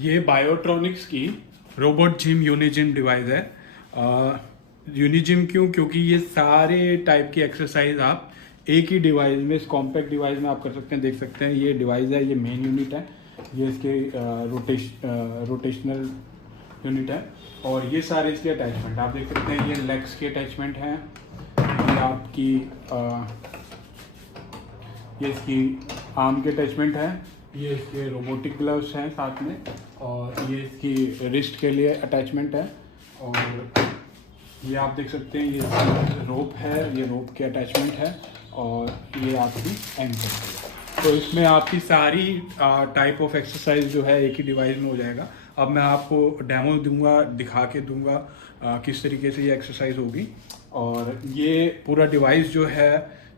ये बायोट्रॉनिक्स की robot gym यूनिजिम device है। यूनिजिम क्यों? क्योंकि ये सारे टाइप की एक्सरसाइज आप एक ही डिवाइस में, इस कॉम्पैक्ट डिवाइस में आप कर सकते हैं। देख सकते हैं ये डिवाइस है, ये मेन यूनिट है, ये इसके रोटेशनल यूनिट है, और ये सारे इसके अटैचमेंट आप देख सकते हैं। ये लेग्स के अटैचमेंट हैं, ये आपकी ये इसकी आर्म के अटैचमेंट है, ये इसके रोबोटिक ग्लव्स हैं साथ में, और ये इसकी रिस्ट के लिए अटैचमेंट है, और ये आप देख सकते हैं ये रोप है, ये रोप के अटैचमेंट है, और ये आपकी एंकर है। तो इसमें आपकी सारी टाइप ऑफ एक्सरसाइज जो है एक ही डिवाइस में हो जाएगा। अब मैं आपको डेमो दूंगा, दिखा के दूंगा किस तरीके से ये एक्सरसाइज होगी। और ये पूरा डिवाइस जो है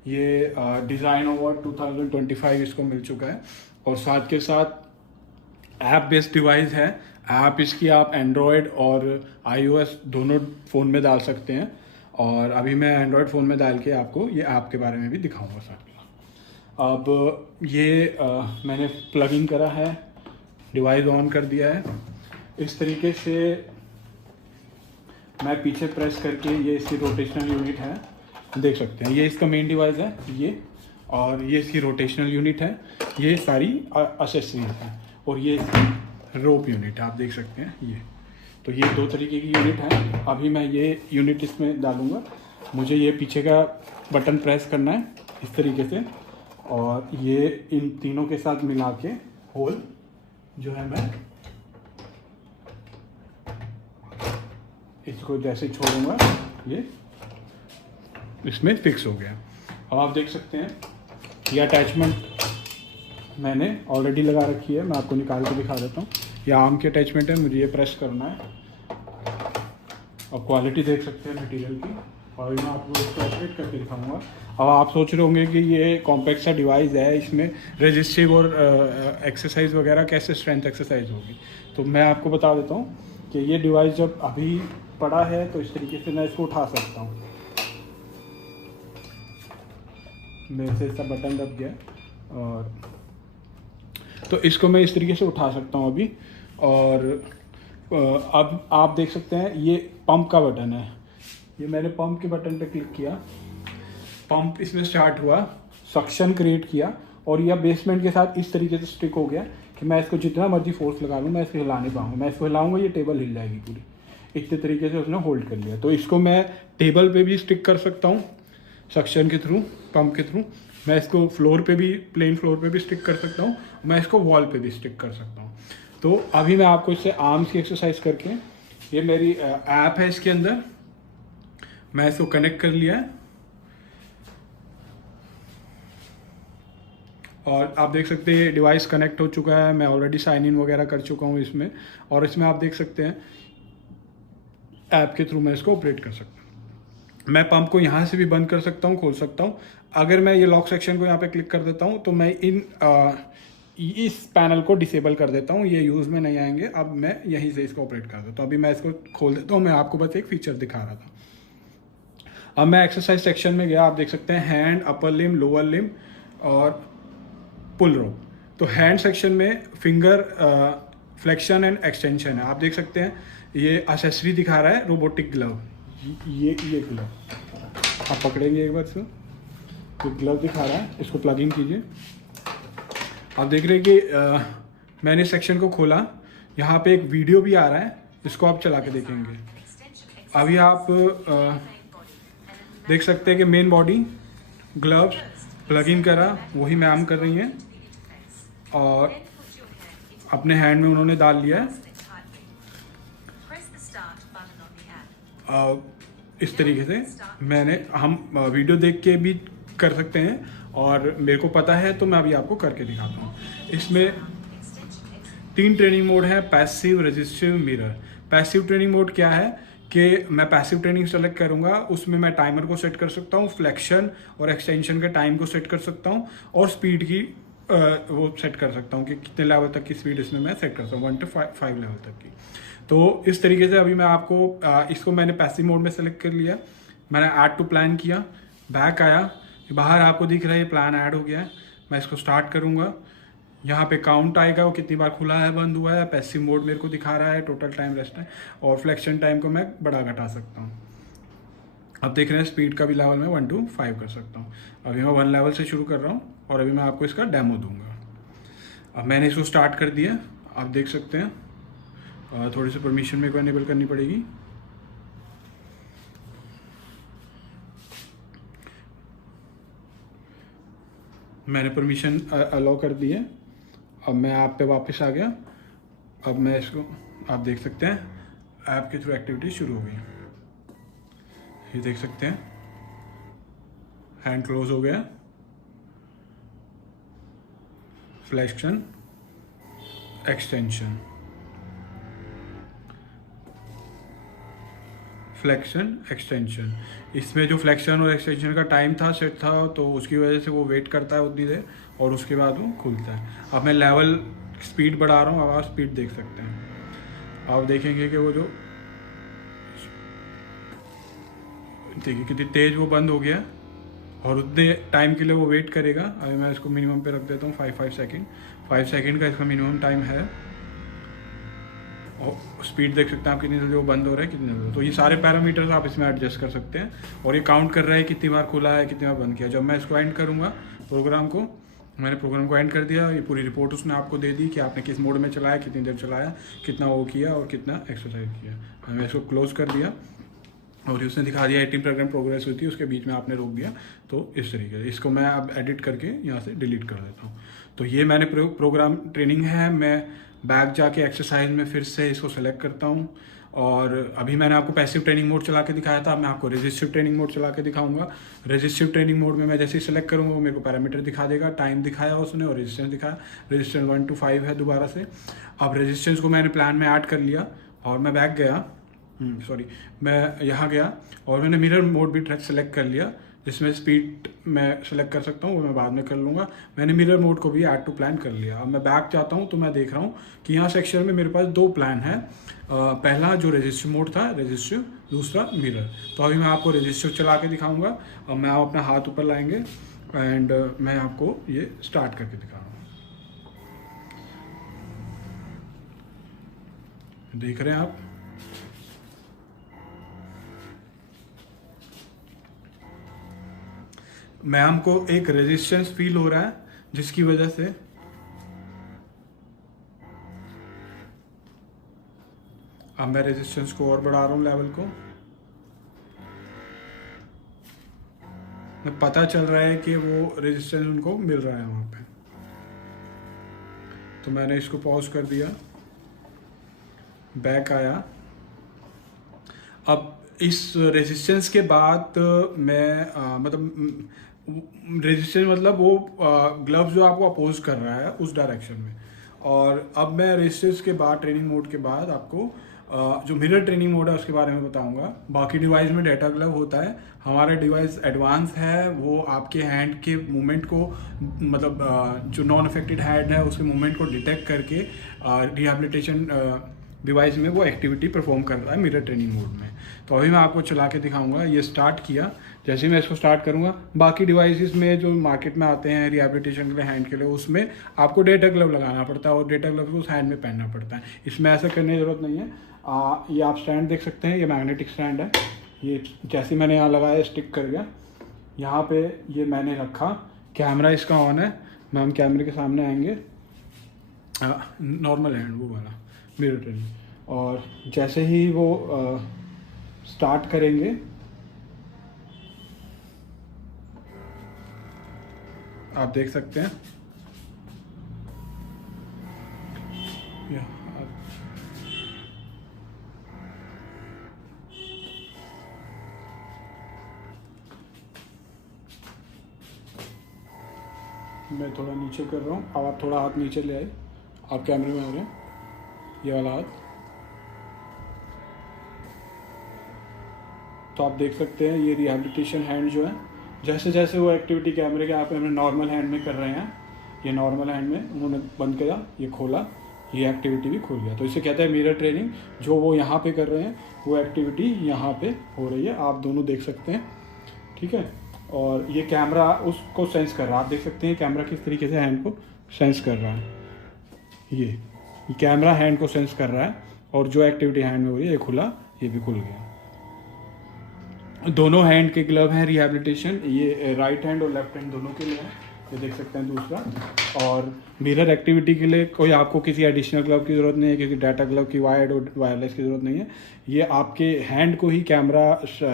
ये डिज़ाइन अवार्ड 2025 इसको मिल चुका है, और साथ के साथ ऐप बेस्ड डिवाइस है। ऐप इसकी आप एंड्रॉयड और iOS दोनों फ़ोन में डाल सकते हैं, और अभी मैं एंड्रॉयड फ़ोन में डाल के आपको ये ऐप के बारे में भी दिखाऊंगा साथ में। अब ये मैंने प्लग इन करा है, डिवाइस ऑन कर दिया है। इस तरीके से मैं पीछे प्रेस करके, ये इसकी रोटेशनल यूनिट है, देख सकते हैं ये इसका मेन डिवाइस है ये, और ये इसकी रोटेशनल यूनिट है, ये सारी एक्सेसरीज हैं, और ये इसकी रोप यूनिट है, आप देख सकते हैं ये। तो ये दो तरीके की यूनिट है। अभी मैं ये यूनिट इसमें डालूंगा, मुझे ये पीछे का बटन प्रेस करना है इस तरीके से, और ये इन तीनों के साथ मिला के होल जो है मैं इसको जैसे छोड़ूंगा ये इसमें फिक्स हो गया। अब आप देख सकते हैं ये अटैचमेंट मैंने ऑलरेडी लगा रखी है, मैं आपको निकाल के दिखा देता हूँ। ये आर्म की अटैचमेंट है, मुझे ये प्रेस करना है। अब क्वालिटी देख सकते हैं मटेरियल की, और मैं आपको इसको ऑपरेट करके दिखाऊंगा। अब आप सोच रहे होंगे कि ये कॉम्पैक्ट सा डिवाइस है, इसमें रेजिस्टिव और एक्सरसाइज वगैरह कैसे स्ट्रेंथ एक्सरसाइज होगी। तो मैं आपको बता देता हूँ कि ये डिवाइस जब अभी पड़ा है तो इस तरीके से मैं इसको उठा सकता हूँ। मेरे से इसका बटन दब गया, और तो इसको मैं इस तरीके से उठा सकता हूँ अभी। और अब आप देख सकते हैं ये पंप का बटन है, ये मैंने पंप के बटन पे क्लिक किया, पंप इसमें स्टार्ट हुआ, सक्शन क्रिएट किया, और यह बेसमेंट के साथ इस तरीके से स्टिक हो गया कि मैं इसको जितना मर्जी फोर्स लगा लूँ मैं इसको हिला नहीं पाऊँगा। मैं इसको हिलाऊंगा ये टेबल हिल जाएगी पूरी, इतने तरीके से उसने होल्ड कर लिया। तो इसको मैं टेबल पे भी स्टिक कर सकता हूँ सक्शन के थ्रू, पंप के थ्रू। मैं इसको फ्लोर पे भी, प्लेन फ्लोर पे भी स्टिक कर सकता हूँ, मैं इसको वॉल पे भी स्टिक कर सकता हूँ। तो अभी मैं आपको इससे आर्म्स की एक्सरसाइज करके, ये मेरी ऐप है, इसके अंदर मैं इसको कनेक्ट कर लिया है, और आप देख सकते हैं ये डिवाइस कनेक्ट हो चुका है। मैं ऑलरेडी साइन इन वगैरह कर चुका हूँ इसमें, और इसमें आप देख सकते हैं ऐप के थ्रू मैं इसको ऑपरेट कर सकता हूँ। मैं पंप को यहाँ से भी बंद कर सकता हूँ, खोल सकता हूँ। अगर मैं ये लॉक सेक्शन को यहाँ पे क्लिक कर देता हूँ तो मैं इस पैनल को डिसेबल कर देता हूँ, ये यूज़ में नहीं आएंगे। अब मैं यहीं से इसको ऑपरेट कर देता हूँ। अभी मैं इसको खोल देता हूँ, मैं आपको बस एक फीचर दिखा रहा था। अब मैं एक्सरसाइज सेक्शन में गया, आप देख सकते हैं हैंड, अपर लिम, लोअर लिम और पुल रोप। तो हैंड सेक्शन में फिंगर फ्लेक्शन एंड एक्सटेंशन है, आप देख सकते हैं। ये एक्सेसरी दिखा रहा है रोबोटिक ग्लव, ये ग्लव आप पकड़ेंगे एक बार से, तो ग्लव दिखा रहा है, इसको प्लग इन कीजिए। आप देख रहे हैं कि मैंने सेक्शन को खोला, यहाँ पे एक वीडियो भी आ रहा है, इसको आप चला के देखेंगे। अभी आप देख सकते हैं कि main body, gloves plug in करा, वही मैम कर रही हैं, और अपने हैंड में उन्होंने डाल लिया है। इस तरीके से हम वीडियो देख के भी कर सकते हैं, और मेरे को पता है तो मैं अभी आपको करके दिखाता हूँ। इसमें 3 ट्रेनिंग मोड है, passive, resistive, mirror. Passive training mode क्या है कि मैं पैसिव ट्रेनिंग सेलेक्ट करूँगा, उसमें मैं टाइमर को सेट कर सकता हूँ, फ्लेक्शन और एक्सटेंशन के टाइम को सेट कर सकता हूँ, और स्पीड की वो सेट कर सकता हूँ कि कितने लेवल तक की स्पीड इसमें मैं सेट कर सकता हूँ, 1 to 5 लेवल तक की। तो इस तरीके से अभी मैं आपको इसको मैंने पैसिव मोड में सेलेक्ट कर लिया, मैंने ऐड टू प्लान किया, बैक आया, बाहर आपको दिख रहा है ये प्लान ऐड हो गया है। मैं इसको स्टार्ट करूँगा, यहाँ पे काउंट आएगा वो कितनी बार खुला है, बंद हुआ है। पैसिव मोड मेरे को दिखा रहा है, टोटल टाइम रेस्ट है, और फ्लेक्शन टाइम को मैं बढ़ा घटा सकता हूँ। अब देख रहे हैं स्पीड का भी लेवल मैं 1 to 5 कर सकता हूँ। अभी मैं 1 लेवल से शुरू कर रहा हूँ और अभी मैं आपको इसका डेमो दूंगा। अब मैंने इसको स्टार्ट कर दिया, आप देख सकते हैं। थोड़ी सी परमिशन मेरे को एनेबल करनी पड़ेगी। मैंने परमिशन अलाउ कर दी है। अब मैं ऐप पे वापस आ गया। अब मैं इसको, आप देख सकते हैं ऐप के थ्रू एक्टिविटी शुरू हो गई। ये देख सकते हैं हैंड क्लोज हो गया, फ्लेक्शन, एक्सटेंशन, फ्लेक्शन, एक्सटेंशन। इसमें जो फ्लेक्शन और एक्सटेंशन का टाइम था सेट था, तो उसकी वजह से वो वेट करता है उतनी देर और उसके बाद वो खुलता है। अब मैं लेवल स्पीड बढ़ा रहा हूँ, अब आप स्पीड देख सकते हैं। आप देखेंगे कि वो जो, देखिए कितनी तेज वो बंद हो गया और उतने टाइम के लिए वो वेट करेगा। अभी मैं इसको मिनिमम पे रख देता हूँ 5 सेकेंड। 5 सेकेंड का इसका मिनिमम टाइम है। और स्पीड देख सकते हैं आप कितनी जल्दी वो बंद हो रहा है, कितनी जल्दी। तो ये सारे पैरामीटर्स आप इसमें एडजस्ट कर सकते हैं और ये काउंट कर रहा है कितनी बार खुला है, कितनी बार बंद किया। जब मैं इसको एंड करूँगा प्रोग्राम को, मैंने प्रोग्राम को एंड कर दिया, ये पूरी रिपोर्ट उसने आपको दे दी कि आपने किस मोड में चलाया, कितनी देर चलाया, कितना वो किया और कितना एक्सरसाइज किया। मैंने इसको क्लोज कर दिया और उसने दिखा दिया 18% प्रोग्रेस हुई थी, उसके बीच में आपने रोक दिया। तो इस तरीके से इसको मैं अब एडिट करके यहाँ से डिलीट कर देता हूँ। तो ये मैंने प्रोग्राम ट्रेनिंग है। मैं बैक जाके एक्सरसाइज में फिर से इसको सेलेक्ट करता हूँ और अभी मैंने आपको पैसिव ट्रेनिंग मोड चला के दिखाया था, मैं आपको रेजिस्टिव ट्रेनिंग मोड चला के दिखाऊंगा। रेजिस्टिव ट्रेनिंग मोड में मैं जैसे ही सेलेक्ट करूँगा वो मेरे को पैरामीटर दिखा देगा, टाइम दिखाया उसने और रेजिस्टेंस दिखाया। रेजिस्टेंस 1 to 5 है दोबारा से। अब रेजिस्टेंस को मैंने प्लान में ऐड कर लिया और मैं बैक गया, मैं यहाँ गया और मैंने मिरर मोड भी सेलेक्ट कर लिया, जिसमें स्पीड मैं सेलेक्ट कर सकता हूँ, वो मैं बाद में कर लूँगा। मैंने मिरर मोड को भी ऐड टू प्लान कर लिया। अब मैं बैक जाता हूँ तो मैं देख रहा हूँ कि यहाँ सेक्शन में मेरे पास 2 प्लान है। पहला जो रजिस्टिव मोड था, रजिस्टिव, दूसरा मिरर। तो अभी मैं आपको रजिस्टिव चला के दिखाऊँगा। अब मैं आप अपना हाथ ऊपर लाएंगे एंड मैं आपको ये स्टार्ट करके दिखा रहा हूँ। देख रहे हैं आप, मैम को एक रेजिस्टेंस फील हो रहा है जिसकी वजह से अब मैं रेजिस्टेंस को और बढ़ा रहा हूं, लेवल को। मैं पता चल रहा है कि वो रेजिस्टेंस उनको मिल रहा है वहां पे। तो मैंने इसको पॉज कर दिया, बैक आया। अब इस रेजिस्टेंस के बाद मैं मतलब रेजिस्टेंस मतलब वो ग्लव्स जो आपको अपोज कर रहा है उस डायरेक्शन में। और अब मैं रेजिस्टेंस के बाद, ट्रेनिंग मोड के बाद आपको जो मिरर ट्रेनिंग मोड है उसके बारे में बताऊंगा। बाकी डिवाइस में डेटा ग्लव होता है, हमारा डिवाइस एडवांस है। वो आपके हैंड के मूवमेंट को, मतलब जो नॉन अफेक्टेड हैंड है उसके मूवमेंट को डिटेक्ट करके रिहैबिलिटेशन डिवाइस में वो एक्टिविटी परफॉर्म कर रहा है मिरर ट्रेनिंग मोड में। तो अभी मैं आपको चला के दिखाऊंगा। ये स्टार्ट किया, जैसे ही मैं इसको स्टार्ट करूंगा, बाकी डिवाइसेस में जो मार्केट में आते हैं रिहैबिलिटेशन के लिए हैंड के लिए, उसमें आपको डेटा ग्लव लगाना पड़ता है और डेटा ग्लव को उस हैंड में पहनना पड़ता है। इसमें ऐसा करने की ज़रूरत नहीं है। ये आप स्टैंड देख सकते हैं, ये मैग्नेटिक स्टैंड है। ये जैसे मैंने यहाँ लगाया स्टिक कर गया, यहाँ पे ये मैंने रखा। कैमरा इसका ऑन है, मैं हम कैमरे के सामने आएंगे। नॉर्मल हैंड वो वाला मिरर ट्रेनिंग, और जैसे ही वो स्टार्ट करेंगे आप देख सकते हैं मैं थोड़ा नीचे कर रहा हूँ। अब आप थोड़ा हाथ नीचे ले आए, आप कैमरे में आ रहे हैं, ये वाला हाथ। तो आप देख सकते हैं ये रिहैबिलिटेशन हैंड जो है, जैसे जैसे वो एक्टिविटी कैमरे के आप नॉर्मल हैंड में कर रहे हैं, ये नॉर्मल हैंड में उन्होंने बंद किया, ये खोला, ये एक्टिविटी भी खुल गया। तो इसे कहते हैं मिरर ट्रेनिंग। जो वो यहाँ पे कर रहे हैं वो एक्टिविटी यहाँ पे हो रही है, आप दोनों देख सकते हैं, ठीक है। और ये कैमरा उसको सेंस कर रहा है, आप देख सकते हैं कैमरा किस तरीके से हैंड को सेंस कर रहा है। ये कैमरा हैंड को सेंस कर रहा है और जो एक्टिविटी हैंड में हो रही है, ये खुला, ये भी खुल गया। दोनों हैंड के ग्लव हैं रिहैबिलिटेशन, ये राइट हैंड और लेफ्ट हैंड दोनों के लिए है, ये देख सकते हैं दूसरा। और मिरर एक्टिविटी के लिए कोई आपको किसी एडिशनल ग्लव की ज़रूरत नहीं है, किसी डाटा ग्लव की वायर्ड और वायरलेस की ज़रूरत नहीं है। ये आपके हैंड को ही कैमरा,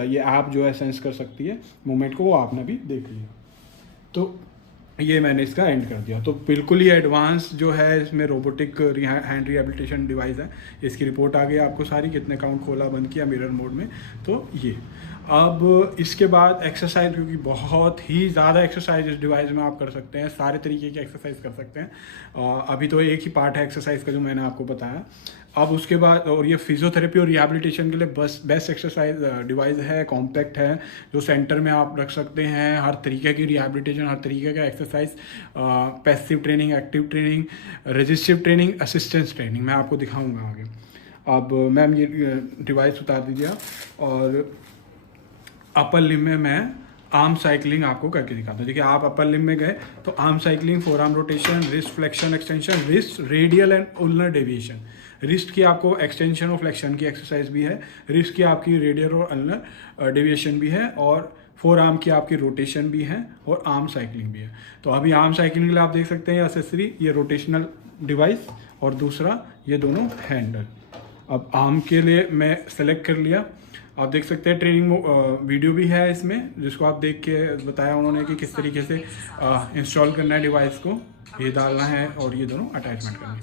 ये ऐप जो है सेंस कर सकती है मूवमेंट को, वो आपने भी देख लिया। तो ये मैंने इसका एंड कर दिया। तो बिल्कुल ही एडवांस जो है इसमें रोबोटिक हैंड रिहेबिलिटेशन डिवाइस है। इसकी रिपोर्ट आ गई आपको सारी, कितने काउंट खोला बंद किया मिरर मोड में। तो ये अब इसके बाद एक्सरसाइज, क्योंकि बहुत ही ज़्यादा एक्सरसाइज इस डिवाइस में आप कर सकते हैं, सारे तरीके की एक्सरसाइज कर सकते हैं। अभी तो एक ही पार्ट है एक्सरसाइज का जो मैंने आपको बताया। अब उसके बाद, और ये फिजियोथेरेपी और रिहैबिलिटेशन के लिए बेस्ट एक्सरसाइज डिवाइस है, कॉम्पैक्ट है, जो सेंटर में आप रख सकते हैं। हर तरीके की रिहैबिलिटेशन, हर तरीके का exercise, passive training, active training, resistive training, assistance training, मैं आपको दिखाऊंगा आगे। अब मैम ये डिवाइस उतार दीजिए आप, और अपर लिम में मैं आर्म साइकिलिंग आपको करके दिखाता हूँ। देखिए आप अपर लिम में गए तो arm cycling, forearm rotation, wrist flexion extension, wrist radial and ulnar deviation. Wrist की आपको एक्सटेंशन और फ्लेक्शन की एक्सरसाइज भी है, रिस्ट की आपकी रेडियल और अल्नर डेविएशन भी है, और फोर आर्म की आपकी रोटेशन भी है, और आर्म साइकिलिंग भी है। तो अभी आर्म साइकिलिंग के लिए आप देख सकते हैं एक्सेसरी, ये रोटेशनल डिवाइस, और दूसरा ये दोनों हैंडल। अब आर्म के लिए मैं सेलेक्ट कर लिया। आप देख सकते हैं ट्रेनिंग वीडियो भी है इसमें, जिसको आप देख के बताया उन्होंने कि किस तरीके से इंस्टॉल करना है डिवाइस को, ये डालना है और ये दोनों अटैचमेंट करना है,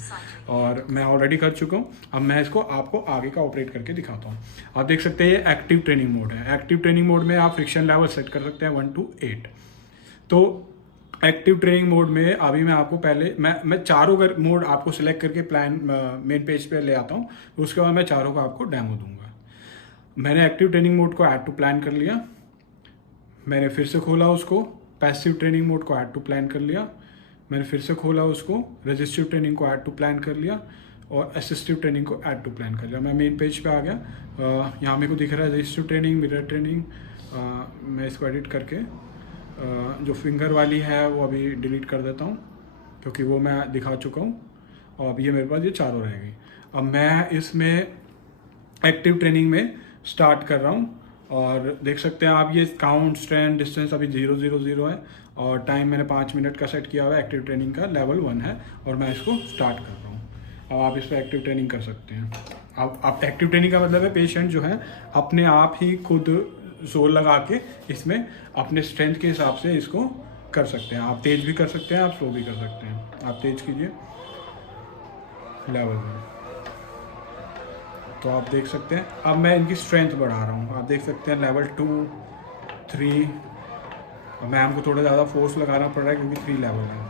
और मैं ऑलरेडी कर चुका हूँ। अब मैं इसको आपको आगे का ऑपरेट करके दिखाता हूँ। आप देख सकते हैं ये एक्टिव ट्रेनिंग मोड है। एक्टिव ट्रेनिंग मोड में आप फ्रिक्शन लेवल सेट कर सकते हैं 1 to 8। तो एक्टिव ट्रेनिंग मोड में अभी मैं आपको पहले मैं चारों मोड आपको सिलेक्ट करके प्लान मेन पेज पे ले आता हूँ, उसके बाद मैं चारों का आपको डेमो दूंगा। मैंने एक्टिव ट्रेनिंग मोड को ऐड टू प्लान कर लिया, मैंने फिर से खोला उसको, पैसिव ट्रेनिंग मोड को ऐड टू प्लान कर लिया, मैंने फिर से खोला उसको, रजिस्टिव ट्रेनिंग को ऐड टू प्लान कर लिया, और असिस्टिव ट्रेनिंग को ऐड टू प्लान कर लिया। मैं मेन पेज पे आ गया। यहाँ मेरे को दिख रहा है रजिस्टिव ट्रेनिंग, मिरर ट्रेनिंग। मैं इसको एडिट करके जो फिंगर वाली है वो अभी डिलीट कर देता हूँ, क्योंकि वो मैं दिखा चुका हूँ, और अब ये मेरे पास ये चारों रह गई। अब मैं इसमें एक्टिव ट्रेनिंग में स्टार्ट कर रहा हूँ, और देख सकते हैं आप ये काउंट, स्ट्रेंथ, डिस्टेंस अभी 0 0 0 है, और टाइम मैंने 5 मिनट का सेट किया हुआ है। एक्टिव ट्रेनिंग का लेवल 1 है, और मैं इसको स्टार्ट कर रहा हूँ। अब आप इस पर एक्टिव ट्रेनिंग कर सकते हैं। अब आप एक्टिव ट्रेनिंग का मतलब है पेशेंट जो है अपने आप ही खुद जोर लगा के इसमें अपने स्ट्रेंथ के हिसाब से इसको कर सकते हैं। आप तेज भी कर सकते हैं, आप स्लो भी कर सकते हैं। आप तेज कीजिए लेवल 1, तो आप देख सकते हैं। अब मैं इनकी स्ट्रेंथ बढ़ा रहा हूँ, आप देख सकते हैं लेवल 2, 3। मैम को थोड़ा ज़्यादा फोर्स लगाना पड़ रहा है क्योंकि 3 लेवल है।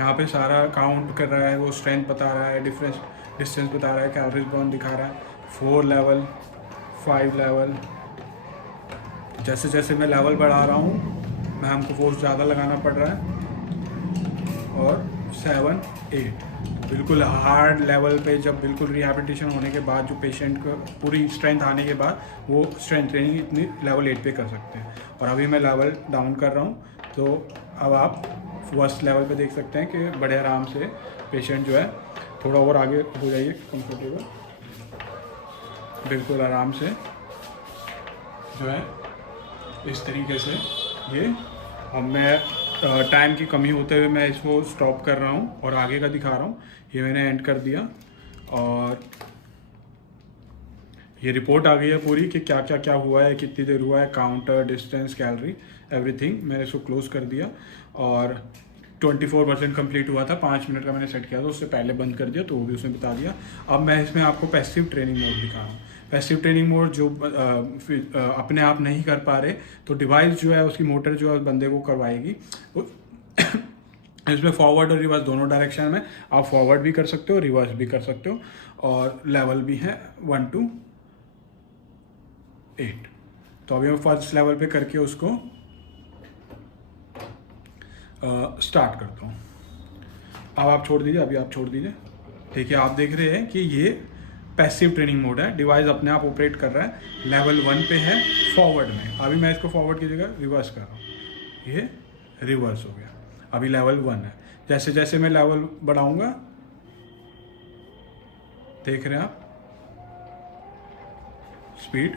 यहाँ पे सारा काउंट कर रहा है, वो स्ट्रेंथ बता रहा है, डिस्टेंस बता रहा है, कैलोरीज बर्न दिखा रहा है। 4 लेवल, 5 लेवल। जैसे जैसे मैं लेवल बढ़ा रहा हूँ मैम को फोर्स ज़्यादा लगाना पड़ रहा है। और 7, 8 बिल्कुल हार्ड लेवल पे, जब बिल्कुल रिहैबिलिटेशन होने के बाद जो पेशेंट को पूरी स्ट्रेंथ आने के बाद वो स्ट्रेंथ ट्रेनिंग इतनी लेवल 8 पे कर सकते हैं। और अभी मैं लेवल डाउन कर रहा हूँ, तो अब आप फर्स्ट लेवल पे देख सकते हैं कि बड़े आराम से पेशेंट जो है थोड़ा और आगे हो जाइए, कंफर्टेबल, बिल्कुल आराम से जो है इस तरीके से ये। अब मैं टाइम की कमी होते हुए मैं इसको स्टॉप कर रहा हूँ और आगे का दिखा रहा हूँ। ये मैंने एंड कर दिया, और ये रिपोर्ट आ गई है पूरी कि क्या क्या क्या हुआ है, कितनी देर हुआ है, काउंटर, डिस्टेंस, कैलोरी, एवरीथिंग। मैंने इसको क्लोज कर दिया, और 24% कंप्लीट हुआ था। 5 मिनट का मैंने सेट किया था, उससे पहले बंद कर दिया, तो वो भी उसने बता दिया। अब मैं इसमें आपको पैसिव ट्रेनिंग मोड दिखा रहा हूँ। पैसिव ट्रेनिंग मोड जो अपने आप नहीं कर पा रहे, तो डिवाइस जो है उसकी मोटर जो है उस बंदे को करवाएगी। इसमें फॉरवर्ड और रिवर्स दोनों डायरेक्शन में आप फॉरवर्ड भी कर सकते हो, रिवर्स भी कर सकते हो, और लेवल भी है 1 to 8। तो अभी मैं फर्स्ट लेवल पे करके उसको स्टार्ट करता हूँ। अब आप छोड़ दीजिए, अभी आप छोड़ दीजिए। देखिए आप देख रहे हैं कि ये पैसिव ट्रेनिंग मोड है, डिवाइस अपने आप ऑपरेट कर रहा है। लेवल 1 पे है फॉरवर्ड में, अभी मैं इसको फॉरवर्ड की जगह रिवर्स कर रहा हूँ, ये रिवर्स हो गया। अभी लेवल 1 है। जैसे जैसे मैं लेवल बढ़ाऊंगा देख रहे हैं आप, स्पीड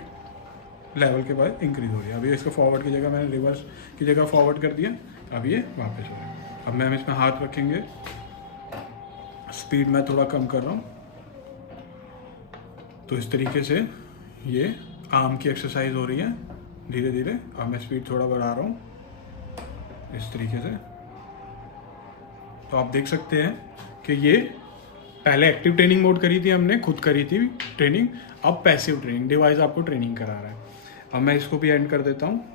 लेवल के बाद इंक्रीज हो रही है। अभी इसको फॉरवर्ड की जगह मैंने रिवर्स की जगह फॉरवर्ड कर दिया, अब ये वापस हो रहा है। अब मैम इसमें हाथ रखेंगे, स्पीड मैं थोड़ा कम कर रहा हूँ, तो इस तरीके से ये आर्म की एक्सरसाइज हो रही है धीरे धीरे। अब मैं स्पीड थोड़ा बढ़ा रहा हूँ इस तरीके से। तो आप देख सकते हैं कि ये पहले एक्टिव ट्रेनिंग मोड करी थी हमने, खुद करी थी ट्रेनिंग, अब पैसिव ट्रेनिंग, डिवाइस आपको ट्रेनिंग करा रहा है। अब मैं इसको भी एंड कर देता हूँ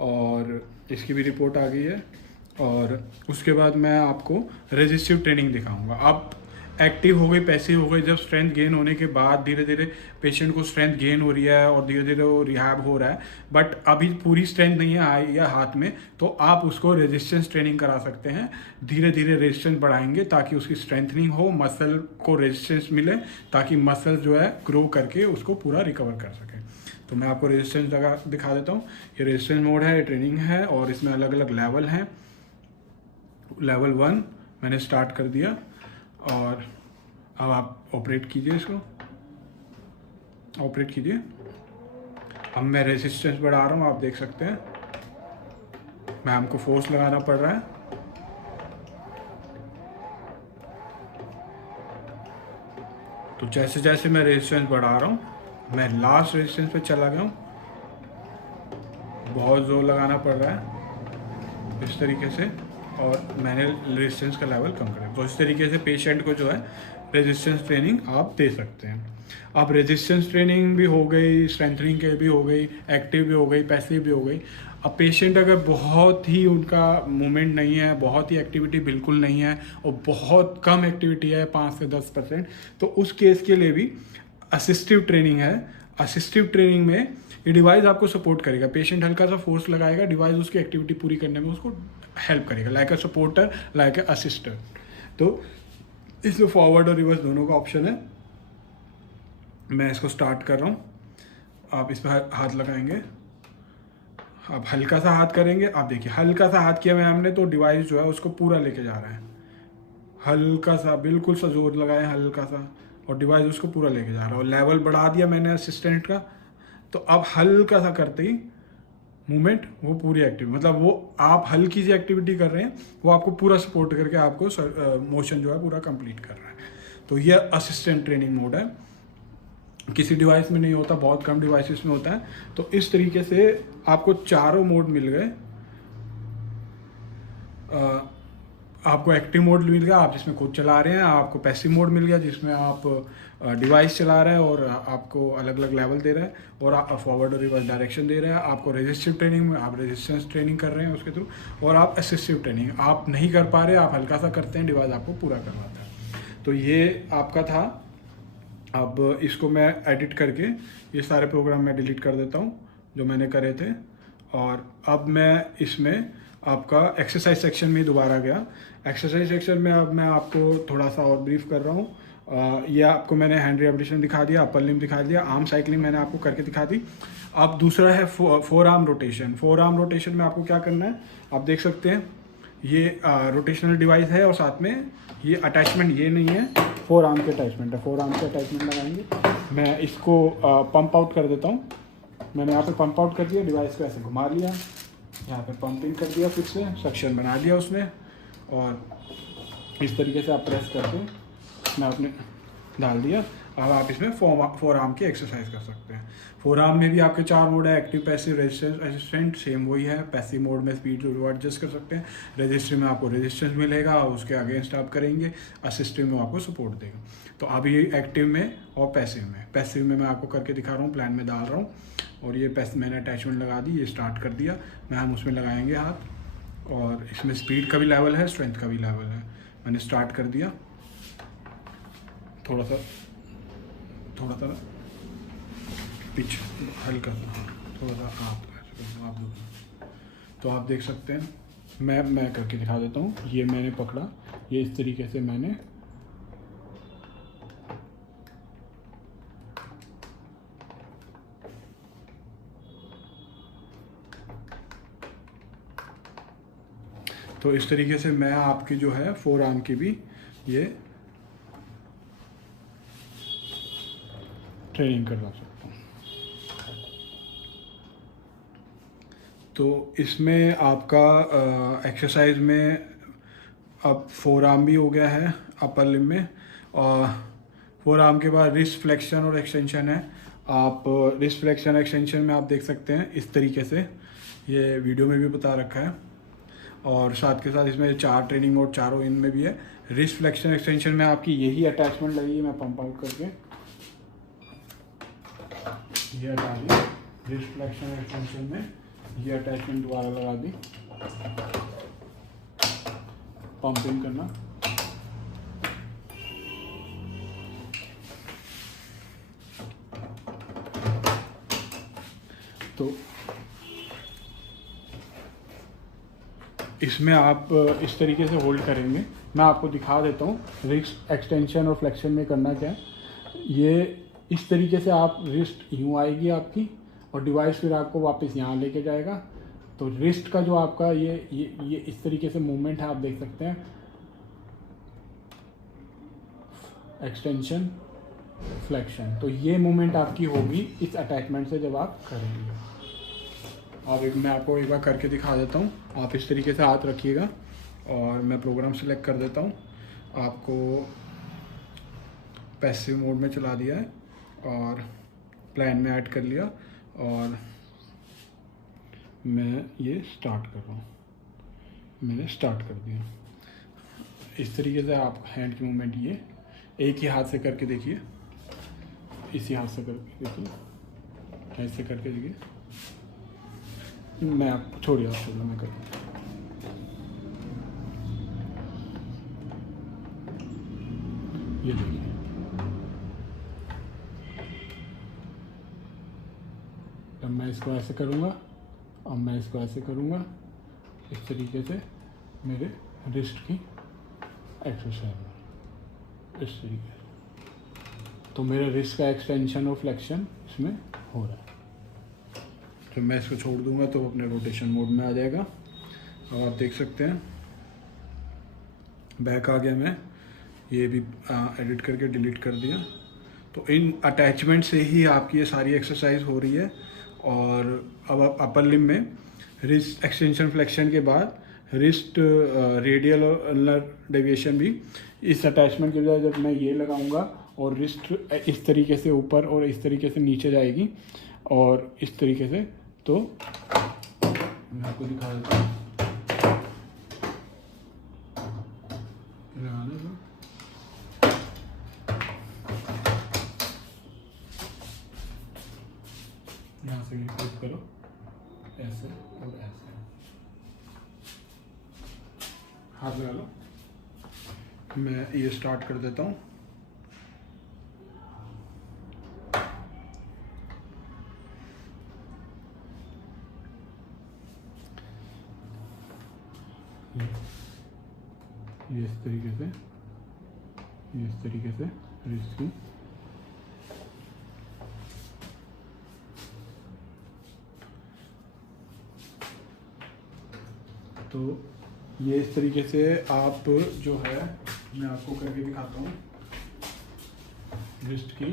और इसकी भी रिपोर्ट आ गई है। और उसके बाद मैं आपको रेजिस्टिव ट्रेनिंग दिखाऊंगा। अब एक्टिव हो गई, पैसिव हो गई, जब स्ट्रेंथ गेन होने के बाद धीरे धीरे पेशेंट को स्ट्रेंथ गेन हो रही है और धीरे धीरे वो रिहैब हो रहा है, बट अभी पूरी स्ट्रेंथ नहीं है आई या हाथ में, तो आप उसको रेजिस्टेंस ट्रेनिंग करा सकते हैं। धीरे धीरे रेजिस्टेंस बढ़ाएंगे ताकि उसकी स्ट्रेंथनिंग हो, मसल को रेजिस्टेंस मिले, ताकि मसल जो है ग्रो करके उसको पूरा रिकवर कर सके। तो मैं आपको रेजिस्टेंस दिखा देता हूँ। ये रेजिस्टेंस मोड है, ये ट्रेनिंग है और इसमें अलग अलग लेवल हैं। लेवल 1 मैंने स्टार्ट कर दिया और अब आप ऑपरेट कीजिए, इसको ऑपरेट कीजिए। अब मैं रेजिस्टेंस बढ़ा रहा हूँ, आप देख सकते हैं मैं हमको फोर्स लगाना पड़ रहा है। तो जैसे जैसे मैं रेजिस्टेंस बढ़ा रहा हूँ, मैं लास्ट रेजिस्टेंस पे चला गया हूँ, बहुत जोर लगाना पड़ रहा है इस तरीके से, और मैंने रेजिस्टेंस का लेवल कम करा। तो इस तरीके से पेशेंट को जो है रेजिस्टेंस ट्रेनिंग आप दे सकते हैं। अब रेजिस्टेंस ट्रेनिंग भी हो गई, स्ट्रेंथनिंग के भी हो गई, एक्टिव भी हो गई, पैसिव भी हो गई। अब पेशेंट अगर बहुत ही उनका मूवमेंट नहीं है, बहुत ही एक्टिविटी बिल्कुल नहीं है और बहुत कम एक्टिविटी है 5 से 10%, तो उस केस के लिए भी असिस्टिव ट्रेनिंग है। असिस्टिव ट्रेनिंग में ये डिवाइस आपको सपोर्ट करेगा। पेशेंट हल्का सा फोर्स लगाएगा, डिवाइस उसकी एक्टिविटी पूरी करने में उसको हेल्प करेगा, like a supporter, like a assister. तो इसमें फॉरवर्ड और रिवर्स दोनों का ऑप्शन है। मैं इसको स्टार्ट कर रहा हूँ, आप इस पर हाथ लगाएंगे, आप हल्का सा हाथ करेंगे। आप देखिए हल्का सा हाथ किया हमने, तो डिवाइस जो है उसको पूरा लेके जा रहा है। हल्का सा, बिल्कुल सा जोर लगाए हल्का सा, और डिवाइस उसको पूरा लेके जा रहा है। और लेवल बढ़ा दिया मैंने असिस्टेंट का, तो अब हल्का सा करते ही मूवमेंट वो पूरी एक्टिव, मतलब वो आप हल्की सी एक्टिविटी कर रहे हैं, वो आपको पूरा सपोर्ट करके आपको मोशन जो है पूरा कंप्लीट कर रहा है। तो ये असिस्टेंट ट्रेनिंग मोड है, किसी डिवाइस में नहीं होता, बहुत कम डिवाइसेस में होता है। तो इस तरीके से आपको चारों मोड मिल गए। आपको एक्टिव मोड मिल गया, आप जिसमें खुद चला रहे हैं, आपको पैसिव मोड मिल गया जिसमें आप डिवाइस चला रहे हैं और आपको अलग अलग लेवल दे रहा है और आप फॉरवर्ड और रिवर्स डायरेक्शन दे रहे हैं। आपको रेजिस्टिव ट्रेनिंग में आप रेजिस्टेंस ट्रेनिंग कर रहे हैं उसके थ्रू, और आप असिस्टिव ट्रेनिंग आप नहीं कर पा रहे, आप हल्का सा करते हैं, डिवाइस आपको पूरा करवाता है। तो ये आपका था। अब इसको मैं एडिट करके ये सारे प्रोग्राम मैं डिलीट कर देता हूँ जो मैंने करे थे, और अब मैं इसमें आपका एक्सरसाइज सेक्शन में दोबारा गया। एक्सरसाइज सेक्शन में अब मैं आपको थोड़ा सा और ब्रीफ कर रहा हूँ। ये आपको मैंने हैंड रिहेबिलिटेशन दिखा दिया, अपर लिम्ब दिखा दिया, आर्म साइकिलिंग मैंने आपको करके दिखा दी। अब दूसरा है four arm rotation. Four arm rotation में आपको क्या करना है, आप देख सकते हैं ये रोटेशनल डिवाइस है और साथ में ये अटैचमेंट ये नहीं है, फोर आर्म के अटैचमेंट है। फोर आर्म के अटैचमेंट लगाएंगे। मैं इसको पंप आउट कर देता हूँ। मैंने यहाँ पे पंप आउट कर दिया, डिवाइस को ऐसे घुमा लिया, यहाँ पे पंपिंग कर दिया, फिर से सक्शन बना दिया उसने, और इस तरीके से आप प्रेस करके मैं अपने डाल दिया। अब आप इसमें फोर आर्म की एक्सरसाइज कर सकते हैं। फोर आर्म में भी आपके 4 मोड है, active, passive, resistance, assistant, same वही है। पैसिव मोड में स्पीड जो एडजस्ट कर सकते हैं, रेजिस्टिव में आपको रेजिस्टेंस मिलेगा, उसके अगेंस्ट आप करेंगे, असिस्टिव में आपको सपोर्ट देगा। तो अभी एक्टिव में और पैसिव में मैं आपको करके दिखा रहा हूँ, प्लान में डाल रहा हूँ, और ये मैंने अटैचमेंट लगा दी, ये स्टार्ट कर दिया। मैं हम उसमें लगाएंगे हाथ, और इसमें स्पीड का भी लेवल है, स्ट्रेंथ का भी लेवल है। मैंने स्टार्ट कर दिया, थोड़ा सा पिच हल्का सा, थोड़ा सा आप तो आप देख सकते हैं। मैं करके दिखा देता हूँ। ये मैंने पकड़ा, ये इस तरीके से मैंने तो इस तरीके से मैं आपकी जो है फोर आर्म की भी ये ट्रेनिंग करवा सकता हूँ। तो इसमें आपका एक्सरसाइज में अब फोर आर्म भी हो गया है अपर लिम में, और फोर आर्म के बाद रिस्ट फ्लेक्शन और एक्सटेंशन है। आप रिस्ट फ्लेक्शन एक्सटेंशन में आप देख सकते हैं इस तरीके से, ये वीडियो में भी बता रखा है, और साथ के साथ इसमें 4 ट्रेनिंग मोड चारों इन में भी है। रिस्ट फ्लेक्शन एक्सटेंशन में आपकी यही अटैचमेंट लगेगी, मैं पंप आउट करके ये हटा दी। रिस्ट फ्लेक्शन एक्सटेंशन में ये अटैचमेंट दोबारा लगा दी, पंपिंग करना। तो इसमें आप इस तरीके से होल्ड करेंगे, मैं आपको दिखा देता हूँ रिस्ट एक्सटेंशन और फ्लेक्शन में करना क्या है। ये इस तरीके से आप रिस्ट यूँ आएगी आपकी, और डिवाइस फिर आपको वापस यहाँ लेके जाएगा। तो रिस्ट का जो आपका ये इस तरीके से मूवमेंट है, आप देख सकते हैं, एक्सटेंशन फ्लेक्शन। तो ये मूवमेंट आपकी होगी इस अटैचमेंट से जब आप करेंगे। अब मैं आपको एक बार करके दिखा देता हूँ। आप इस तरीके से हाथ रखिएगा, और मैं प्रोग्राम सेलेक्ट कर देता हूँ। आपको पैसिव मोड में चला दिया है और प्लान में ऐड कर लिया, और मैं ये स्टार्ट कर रहा हूँ। मैंने स्टार्ट कर दिया। इस तरीके से आप हैंड की मूवमेंट ये एक ही हाथ से करके देखिए, इसी हाथ से करके देखिए, ऐसे करके देखिए। मैं आप छोड़िए, आप छोड़िए, मैं करता हूँ। ये देखिए, अब मैं इसको ऐसे करूँगा, अब मैं इसको ऐसे करूँगा। इस तरीके से मेरे रिस्ट की एक्सरसाइज इस तरीके से, तो मेरे रिस्ट का एक्सटेंशन और फ्लेक्शन इसमें हो रहा है। जब मैं इसको छोड़ दूंगा तो अपने रोटेशन मोड में आ जाएगा। अब आप देख सकते हैं बैक आ गया, मैं ये भी एडिट करके डिलीट कर दिया। तो इन अटैचमेंट से ही आपकी ये सारी एक्सरसाइज हो रही है। और अब आप अपर लिम में रिस्ट एक्सटेंशन फ्लेक्शन के बाद रिस्ट रेडियल और अल्नर डेविएशन भी इस अटैचमेंट के लिए, जब मैं ये लगाऊंगा और रिस्ट इस तरीके से ऊपर और इस तरीके से नीचे जाएगी और इस तरीके से, तो मैं आपको दिखा देता हूँ। यहाँ से क्लिक करो, ऐसे और ऐसे हाथ लगा लो। मैं ये स्टार्ट कर देता हूँ। ये इस तरीके से, ये इस तरीके से रिस्ट की तो ये इस तरीके से आप जो है, मैं आपको करके दिखाता हूँ रिस्ट की।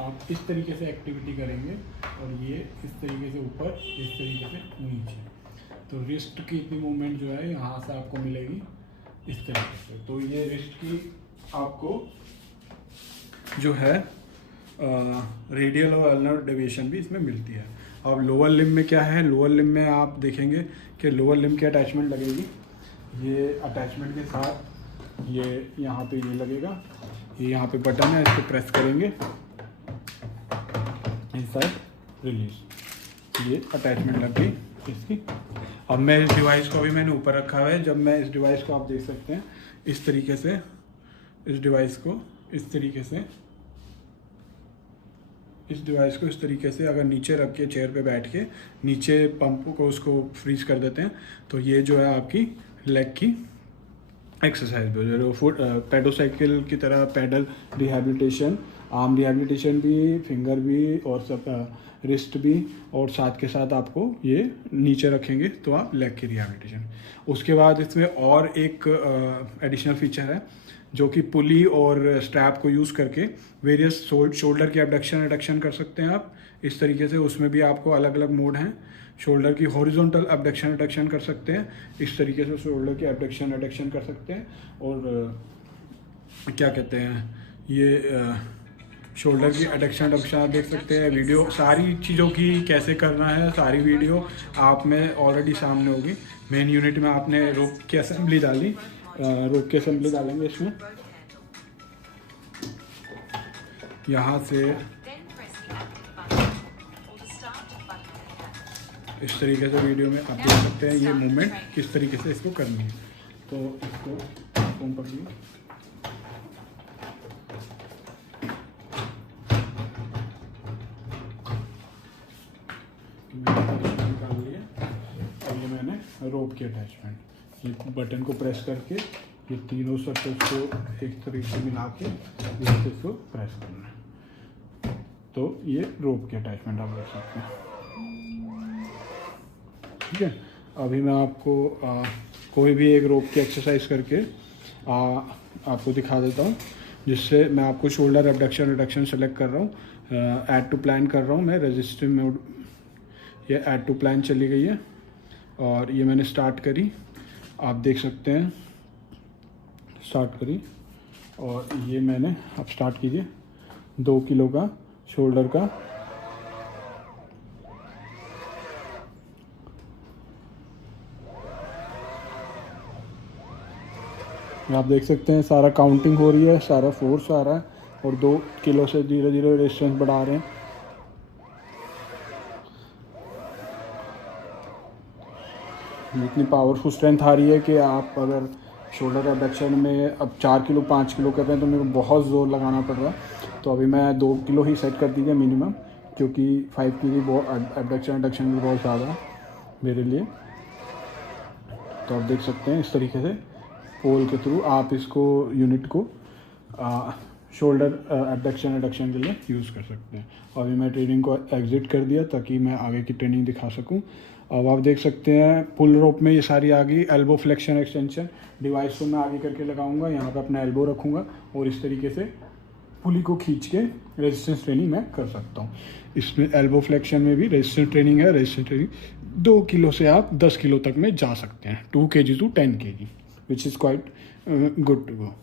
आप इस तरीके से एक्टिविटी करेंगे और ये इस तरीके से ऊपर, इस तरीके से नीचे, तो रिस्ट की इतनी मूवमेंट जो है यहाँ से आपको मिलेगी इस तरीके से। तो ये रिस्ट की आपको जो है रेडियल और अल्नर डेविएशन भी इसमें मिलती है। अब लोअर लिम में क्या है, लोअर लिम में आप देखेंगे कि लोअर लिम की अटैचमेंट लगेगी। ये अटैचमेंट के साथ ये यहाँ पे ये लगेगा, ये यहाँ पे बटन है, इसको प्रेस करेंगे, इनसाइड रिलीज, ये अटैचमेंट लग गई इसकी। अब मैं इस डिवाइस को, अभी मैंने ऊपर रखा हुआ है, जब मैं इस डिवाइस को, आप देख सकते हैं इस तरीके से, इस डिवाइस को इस तरीके से, इस डिवाइस को इस तरीके से अगर नीचे रख के चेयर पे बैठ के नीचे पंप को उसको फ्रीज कर देते हैं, तो ये जो है आपकी लेग की एक्सरसाइज भी, फुट पेडोसाइकिल की तरह पैडल रिहैबिलिटेशन, आर्म रिहैबिलिटेशन भी, फिंगर भी और सब रिस्ट भी, और साथ के साथ आपको ये नीचे रखेंगे तो आप लेग की रिहैबिलिटेशन। उसके बाद इसमें और एक एडिशनल फीचर है जो कि पुली और स्ट्रैप को यूज़ करके वेरियस शोल्डर की एबडक्शन एडक्शन कर सकते हैं आप इस तरीके से। उसमें भी आपको अलग अलग मोड हैं। शोल्डर की हॉरिजॉन्टल एबडक्शन एडक्शन कर सकते हैं, इस तरीके से शोल्डर की एबडक्शन एडक्शन कर सकते हैं। और क्या कहते हैं ये शोल्डर की एडक्शन एडक्शन आप देख सकते हैं। वीडियो सारी चीज़ों की कैसे करना है सारी वीडियो आप में ऑलरेडी सामने होगी। मेन यूनिट में आपने रोप की असेंबली डाली, रोप की असेंबली डालेंगे इसमें। यहाँ से इस तरीके से वीडियो में आप देख सकते हैं ये मूवमेंट किस तरीके से इसको करनी है। तो इसको फोन पकड़िए, निकाल लिए। और ये मैंने रोप की अटैचमेंट, ये बटन को प्रेस करके ये तीनों सर्कल्स को एक तरीके से मिला के इसको प्रेस करना है। तो ये रोप की अटैचमेंट आप देख सकते हैं। ठीक है, अभी मैं आपको कोई भी एक रोप की एक्सरसाइज करके आपको दिखा देता हूँ, जिससे मैं आपको शोल्डर एबडक्शन रिडक्शन सेलेक्ट कर रहा हूँ। ऐड टू प्लान कर रहा हूँ मैं रेजिस्टिव मोड। ये ऐड टू प्लान चली गई है और ये मैंने स्टार्ट करी, आप देख सकते हैं स्टार्ट करी। और ये मैंने अब स्टार्ट कीजिए 2 किलो का शोल्डर का। आप देख सकते हैं सारा काउंटिंग हो रही है, सारा फोर्स आ रहा है और 2 किलो से धीरे धीरे रेजिस्टेंस बढ़ा रहे हैं। इतनी पावरफुल स्ट्रेंथ आ रही है कि आप अगर शोल्डर एबडक्शन में अब 4 किलो 5 किलो कर रहे हैं तो मेरे को बहुत ज़ोर लगाना पड़ रहा है। तो अभी मैं 2 किलो ही सेट कर दीजिए मिनिमम, क्योंकि 5 की भी बहुत एबडक्शन एडक्शन भी बहुत ज़्यादा है मेरे लिए। तो आप देख सकते हैं इस तरीके से पोल के थ्रू आप इसको यूनिट को शोल्डर एबडक्शन एडक्शन के लिए यूज़ कर सकते हैं। और अभी मैं ट्रेनिंग को एग्जिट कर दिया ताकि मैं आगे की ट्रेनिंग दिखा सकूं। अब आप देख सकते हैं पुल रोप में ये सारी आ गई। एल्बो फ्लेक्शन एक्सटेंशन डिवाइस को मैं आगे करके लगाऊंगा, यहाँ पे अपना एल्बो रखूँगा और इस तरीके से पुली को खींच के रेजिस्टेंस ट्रेनिंग मैं कर सकता हूँ। इसमें एल्बो फ्लेक्शन में भी रेजिस्टेंस ट्रेनिंग है। रेजिस्टेंस ट्रेनिंग 2 किलो से आप 10 किलो तक में जा सकते हैं, 2 kg to 10 kg, which is quite good to go.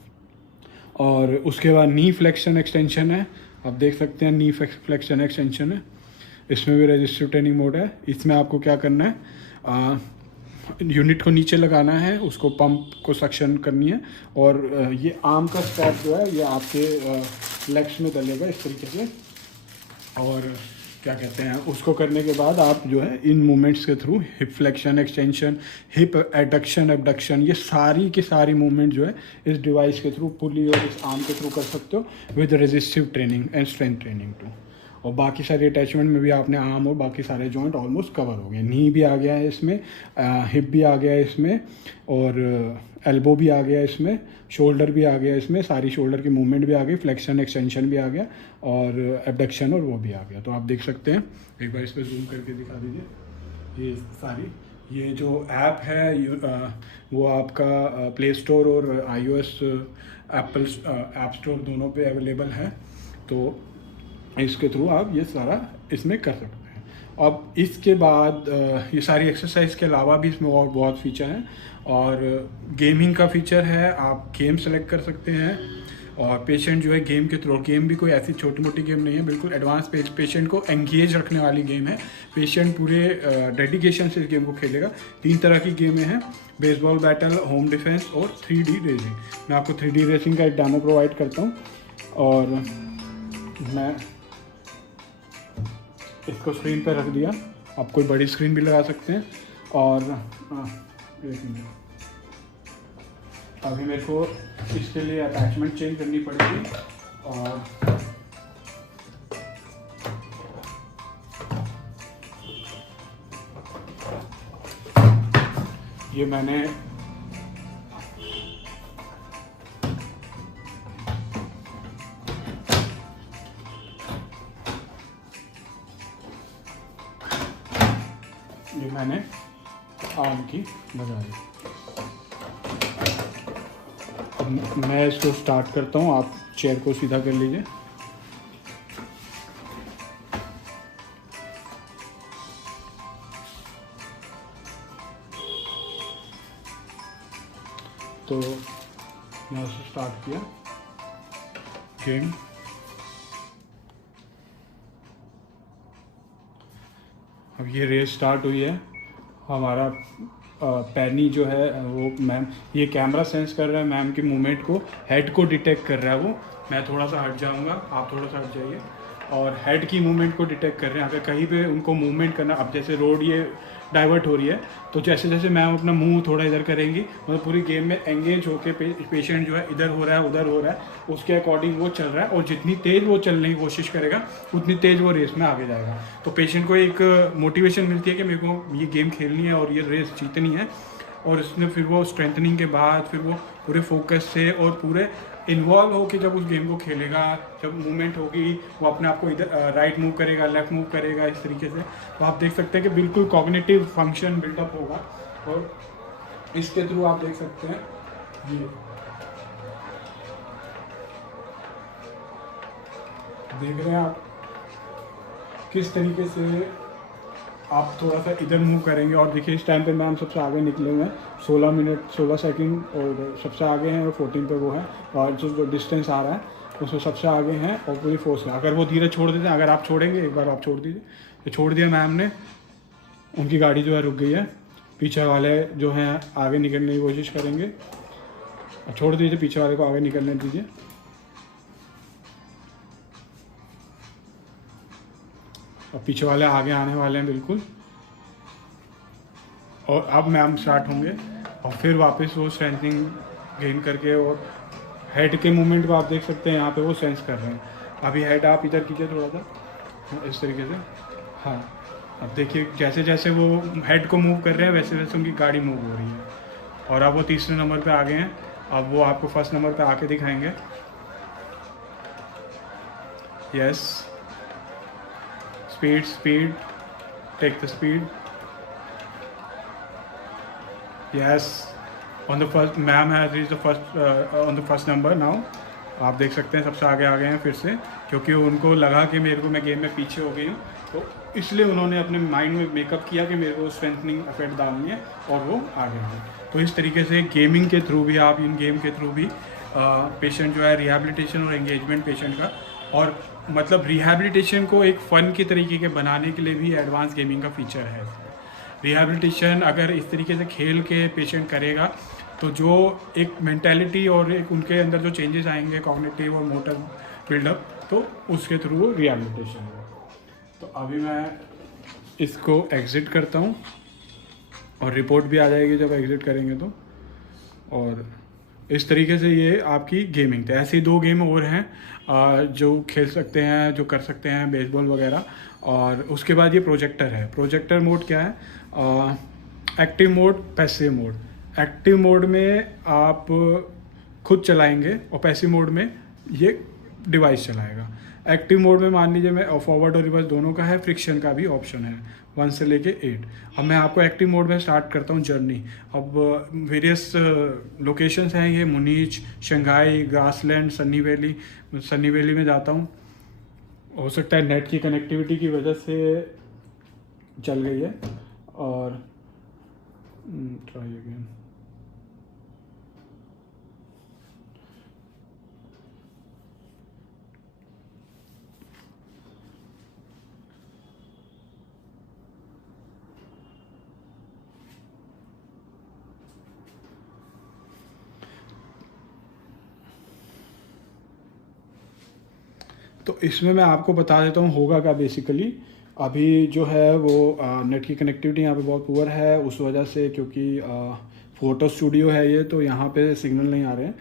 और उसके बाद नी फ्लेक्शन एक्सटेंशन है, आप देख सकते हैं नी फ्लेक्शन एक्सटेंशन है। इसमें भी रेजिस्टिव ट्रेनिंग मोड है। इसमें आपको क्या करना है, यूनिट को नीचे लगाना है, उसको पंप को सक्शन करनी है और ये आर्म का स्ट्रैप जो है ये आपके लेग्स में डलेगा इस तरीके से। और क्या कहते हैं उसको करने के बाद आप जो है इन मूवमेंट्स के through hip flexion extension, hip adduction abduction, ये सारी की सारी मूवमेंट जो है इस डिवाइस के थ्रू पुली और इस आर्म के थ्रू कर सकते हो with resistive training and strength training too. और बाकी सारी अटैचमेंट में भी आपने आर्म और बाकी सारे जॉइंट ऑलमोस्ट कवर हो गए। नी भी आ गया है इसमें, हिप भी आ गया है इसमें, और एल्बो भी आ गया है इसमें, शोल्डर भी आ गया है इसमें, सारी शोल्डर की मूवमेंट भी आ गई, फ्लेक्शन एक्सटेंशन भी आ गया और एबडक्शन और वो भी आ गया। तो आप देख सकते हैं, एक बार इस पर जूम करके दिखा दीजिए। ये सारी ये जो ऐप है वो आपका प्ले स्टोर और iOS एप्पल ऐप स्टोर दोनों पे अवेलेबल है। तो इसके थ्रू आप ये सारा इसमें कर सकते हैं। अब इसके बाद ये सारी एक्सरसाइज के अलावा भी इसमें और बहुत फीचर हैं। और गेमिंग का फीचर है, आप गेम सेलेक्ट कर सकते हैं और पेशेंट जो है गेम के थ्रू, गेम भी कोई ऐसी छोटी मोटी गेम नहीं है, बिल्कुल एडवांस पेशेंट को एंगेज रखने वाली गेम है। पेशेंट पूरे डेडिकेशन से इस गेम को खेलेगा। 3 तरह की गेमें हैं, बेसबॉल बैटल, होम डिफेंस और 3D रेसिंग। मैं आपको 3D रेसिंग का एक डेमो प्रोवाइड करता हूँ और मैं इसको स्क्रीन पर रख दिया। आप कोई बड़ी स्क्रीन भी लगा सकते हैं। और अभी मेरे को इसके लिए अटैचमेंट चेंज करनी पड़ेगी और ये मैंने ये मैंने आम की लगाई। अब मैं इसको स्टार्ट करता हूँ, आप चेयर को सीधा कर लीजिए। तो यहाँ से स्टार्ट किया गेम। अब ये रेस स्टार्ट हुई है। हमारा पैनी जो है वो मैम, ये कैमरा सेंस कर रहा है मैम की मूवमेंट को, हेड को डिटेक्ट कर रहा है वो। मैं थोड़ा सा हट जाऊंगा, आप थोड़ा सा हट जाइए। और हेड की मूवमेंट को डिटेक्ट कर रहे हैं। अगर कहीं पे उनको मूवमेंट करना, अब जैसे रोड ये डाइवर्ट हो रही है, तो जैसे जैसे मैम अपना मुंह थोड़ा इधर करेंगी, मतलब पूरी गेम में एंगेज होकर पेशेंट जो है इधर हो रहा है उधर हो रहा है, उसके अकॉर्डिंग वो चल रहा है। और जितनी तेज़ वो चलने की कोशिश करेगा उतनी तेज़ वो रेस में आगे जाएगा। तो पेशेंट को एक मोटिवेशन मिलती है कि मेरे को ये गेम खेलनी है और ये रेस जीतनी है। और इसमें फिर वो स्ट्रेंथनिंग के बाद फिर वो पूरे फोकस से और पूरे इन्वॉल्व हो कि जब उस गेम को खेलेगा, जब मूवमेंट होगी, वो अपने आप को इधर राइट मूव करेगा, लेफ्ट मूव करेगा, इस तरीके से। तो आप देख सकते हैं कि बिल्कुल कॉग्निटिव फंक्शन बिल्डअप होगा। और इसके थ्रू आप देख सकते हैं ये देख रहे हैं आप किस तरीके से आप थोड़ा सा इधर मूव करेंगे। और देखिए इस टाइम पे मैम सबसे आगे निकले हुए हैं, 16 मिनट 16 सेकंड और सबसे आगे हैं, और 14 पे वो है। और जो डिस्टेंस आ रहा है उसमें सबसे आगे हैं और पूरी फोर्स है। अगर वो धीरे छोड़ देते हैं, अगर आप छोड़ेंगे, एक बार आप छोड़ दीजिए, तो छोड़ दिया मैम ने, उनकी गाड़ी जो है रुक गई है। पीछे वाले जो हैं आगे निकलने की कोशिश करेंगे, छोड़ दीजिए, पीछे वाले को आगे निकलने दीजिए। और पीछे वाले आगे आने वाले हैं बिल्कुल। और अब मैम स्टार्ट होंगे और फिर वापस वो स्ट्रेंथनिंग गेन करके, और हेड के मूवमेंट को आप देख सकते हैं यहाँ पे वो सेंस कर रहे हैं। अभी हेड आप इधर कीजिए थोड़ा सा, इस तरीके से। हाँ, अब देखिए जैसे जैसे वो हेड को मूव कर रहे हैं वैसे वैसे उनकी गाड़ी मूव हो रही है। और अब वो तीसरे नंबर पे आ गए हैं। अब वो आपको फर्स्ट नंबर पे आके दिखाएंगे। Yes, speed speed, take the speed. Yes, on the first, ma'am has reached the first on the first number now. आप देख सकते हैं सबसे आगे आ गए हैं फिर से, क्योंकि उनको लगा कि मेरे को, मैं गेम में पीछे हो गई हूँ, तो इसलिए उन्होंने अपने माइंड में मेकअप किया कि मेरे को स्ट्रेंथनिंग इफेक्ट डालनी है, और वो आगे हैं। तो इस तरीके से गेमिंग के थ्रू भी, आप इन गेम के थ्रू भी पेशेंट जो है रिहैबिलिटेशन और एंगेजमेंट पेशेंट का, और मतलब रिहैबिलिटेशन को एक फ़न के तरीके के बनाने के लिए भी एडवांस गेमिंग का फीचर है। रिहैबिलिटेशन अगर इस तरीके से खेल के पेशेंट करेगा, तो जो एक मेंटालिटी और एक उनके अंदर जो चेंजेस आएंगे कॉग्निटिव और मोटर बिल्डअप, तो उसके थ्रू वो रिहैबिलिटेशन है। तो अभी मैं इसको एग्ज़िट करता हूँ और रिपोर्ट भी आ जाएगी जब एग्ज़िट करेंगे तो। और इस तरीके से ये आपकी गेमिंग थे। ऐसी 2 गेम और हैं जो खेल सकते हैं, जो कर सकते हैं, बेसबॉल वगैरह। और उसके बाद ये प्रोजेक्टर है। प्रोजेक्टर मोड क्या है? Active mode, passive mode. Active mode में आप खुद चलाएंगे और पैसिव मोड में ये डिवाइस चलाएगा। एक्टिव मोड में मान लीजिए मैं फॉरवर्ड और रिवर्स दोनों का है, फ्रिक्शन का भी ऑप्शन है 1 से लेके 8। अब मैं आपको एक्टिव मोड में स्टार्ट करता हूँ जर्नी। अब वेरियस लोकेशंस हैं ये, मुनीच, शंघाई, ग्रासलैंड, सनी वैली में जाता हूँ। हो सकता है नेट की कनेक्टिविटी की वजह से चल गई है। और ट्राई अगेन। तो इसमें मैं आपको बता देता हूँ होगा क्या बेसिकली। अभी जो है वो नेट की कनेक्टिविटी यहाँ पे बहुत पुअर है, उस वजह से, क्योंकि फ़ोटो स्टूडियो है ये, तो यहाँ पे सिग्नल नहीं आ रहे हैं।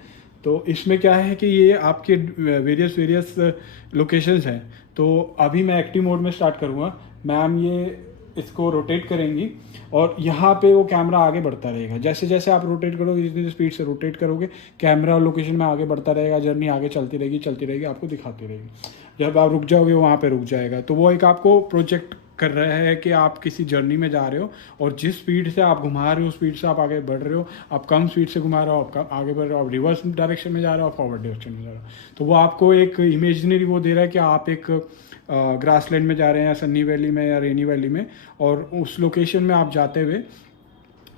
तो इसमें क्या है कि ये आपके वेरियस लोकेशंस हैं। तो अभी मैं एक्टिव मोड में स्टार्ट करूँगा। मैम ये इसको रोटेट करेंगी और यहाँ पे वो कैमरा आगे बढ़ता रहेगा। जैसे जैसे आप रोटेट करोगे, जितनी स्पीड से रोटेट करोगे, कैमरा और लोकेशन में आगे बढ़ता रहेगा, जर्नी आगे चलती रहेगी, आपको दिखाती रहेगी। जब आप रुक जाओगे वहाँ पे रुक जाएगा। तो वो एक आपको प्रोजेक्ट कर रहा है कि आप किसी जर्नी में जा रहे हो और जिस स्पीड से आप घुमा रहे हो उस स्पीड से आप आगे बढ़ रहे हो, आप कम स्पीड से घुमा रहे हो, आप आगे बढ़ रहे हो, आप रिवर्स डायरेक्शन में जा रहे हो, आप फॉरवर्ड डायरेक्शन में जा रहे हो, तो वो आपको एक इमेजिनरी वो दे रहा है कि आप एक ग्रासलैंड में जा रहे हैं या सन्नी वैली में या रेनी वैली में, और उस लोकेशन में आप जाते हुए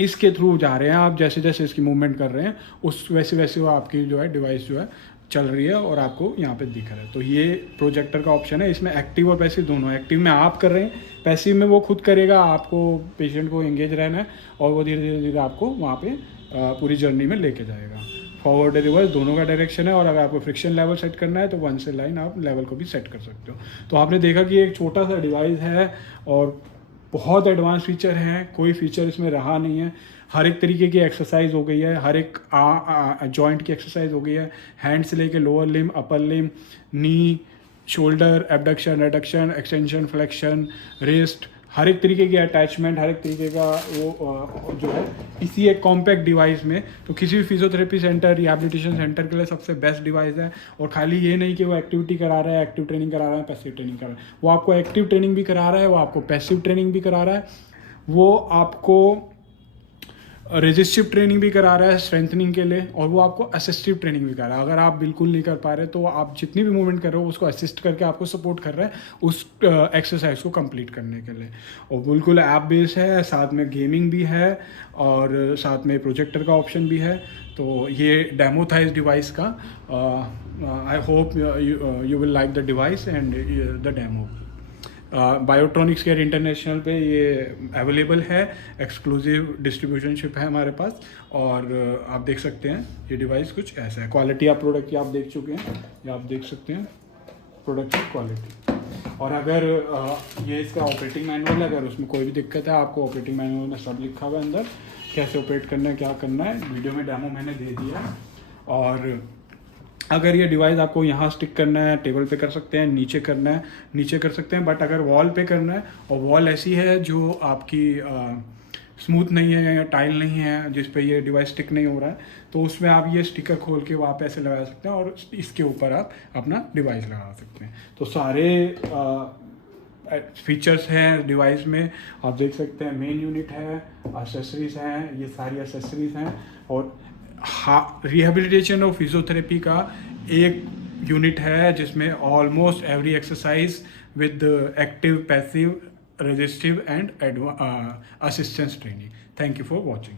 इसके थ्रू जा रहे हैं, आप जैसे जैसे इसकी मूवमेंट कर रहे हैं उस वैसे वैसे वो आपकी जो है डिवाइस जो है चल रही है और आपको यहाँ पे दिख रहा है। तो ये प्रोजेक्टर का ऑप्शन है, इसमें एक्टिव और पैसिव दोनों। एक्टिव में आप कर रहे हैं, पैसिव में वो खुद करेगा, आपको पेशेंट को एंगेज रहना है और वो धीरे धीरे धीरे आपको वहाँ पे पूरी जर्नी में लेके जाएगा। फॉरवर्ड रिवर्स दोनों का डायरेक्शन है, और अगर आपको फ्रिक्शन लेवल सेट करना है तो 1 से लाइन आप लेवल को भी सेट कर सकते हो। तो आपने देखा कि एक छोटा सा डिवाइस है और बहुत एडवांस फीचर हैं, कोई फीचर इसमें रहा नहीं है। हर एक तरीके की एक्सरसाइज हो गई है, हर एक जॉइंट की एक्सरसाइज हो गई है, हैंड से लेके lower limb, upper limb, knee, shoulder, abduction, adduction, extension, flexion, wrist, हर एक तरीके की अटैचमेंट, हर एक तरीके का वो जो है इसी एक कॉम्पैक्ट डिवाइस में। तो किसी भी फिजियोथेरेपी सेंटर, रिहैबिलिटेशन सेंटर के लिए सबसे बेस्ट डिवाइस है। और खाली ये नहीं कि वो एक्टिविटी करा रहा है, एक्टिव ट्रेनिंग करा रहा है, पैसिव ट्रेनिंग करा रहा है, वो आपको एक्टिव ट्रेनिंग भी करा रहा है, वो आपको पैसिव ट्रेनिंग भी करा रहा है, वो आपको रेजिस्टिव ट्रेनिंग भी करा रहा है स्ट्रेंथनिंग के लिए, और वो आपको असिस्टिव ट्रेनिंग भी करा रहा है। अगर आप बिल्कुल नहीं कर पा रहे तो आप जितनी भी मूवमेंट कर रहे हो उसको असिस्ट करके आपको सपोर्ट कर रहा है उस एक्सरसाइज को कंप्लीट करने के लिए। और बिल्कुल ऐप बेस्ड है, साथ में गेमिंग भी है और साथ में प्रोजेक्टर का ऑप्शन भी है। तो ये डेमो था इस डिवाइस का। I hope you will like the device and the demo. Biotronics care international पे ये अवेलेबल है, एक्सक्लूसिव डिस्ट्रीब्यूशनशिप है हमारे पास। और आप देख सकते हैं ये डिवाइस कुछ ऐसा है। क्वालिटी आप प्रोडक्ट की आप देख चुके हैं, ये आप देख सकते हैं प्रोडक्ट की क्वालिटी। और अगर ये इसका ऑपरेटिंग मैनुअल है, अगर उसमें कोई भी दिक्कत है आपको ऑपरेटिंग मैनुअल में सब लिखा हुआ है अंदर, कैसे ऑपरेट करना है, क्या करना है। वीडियो में डेमो मैंने दे दिया है। और अगर ये डिवाइस आपको यहाँ स्टिक करना है, टेबल पे कर सकते हैं, नीचे करना है नीचे कर सकते हैं, बट अगर वॉल पे करना है और वॉल ऐसी है जो आपकी स्मूथ नहीं है या टाइल नहीं है जिस पे ये डिवाइस स्टिक नहीं हो रहा है, तो उसमें आप ये स्टिकर खोल के वहाँ पे ऐसे लगा सकते हैं और इसके ऊपर आप अपना डिवाइस लगा सकते हैं। तो सारे फीचर्स हैं डिवाइस में, आप देख सकते हैं। मेन यूनिट है, एसेसरीज हैं, ये सारी एसेसरीज हैं। और रिहैबिलिटेशन और फिजियोथेरेपी का एक यूनिट है जिसमें almost every exercise with active, passive, resistive and assistance training. Thank you for watching.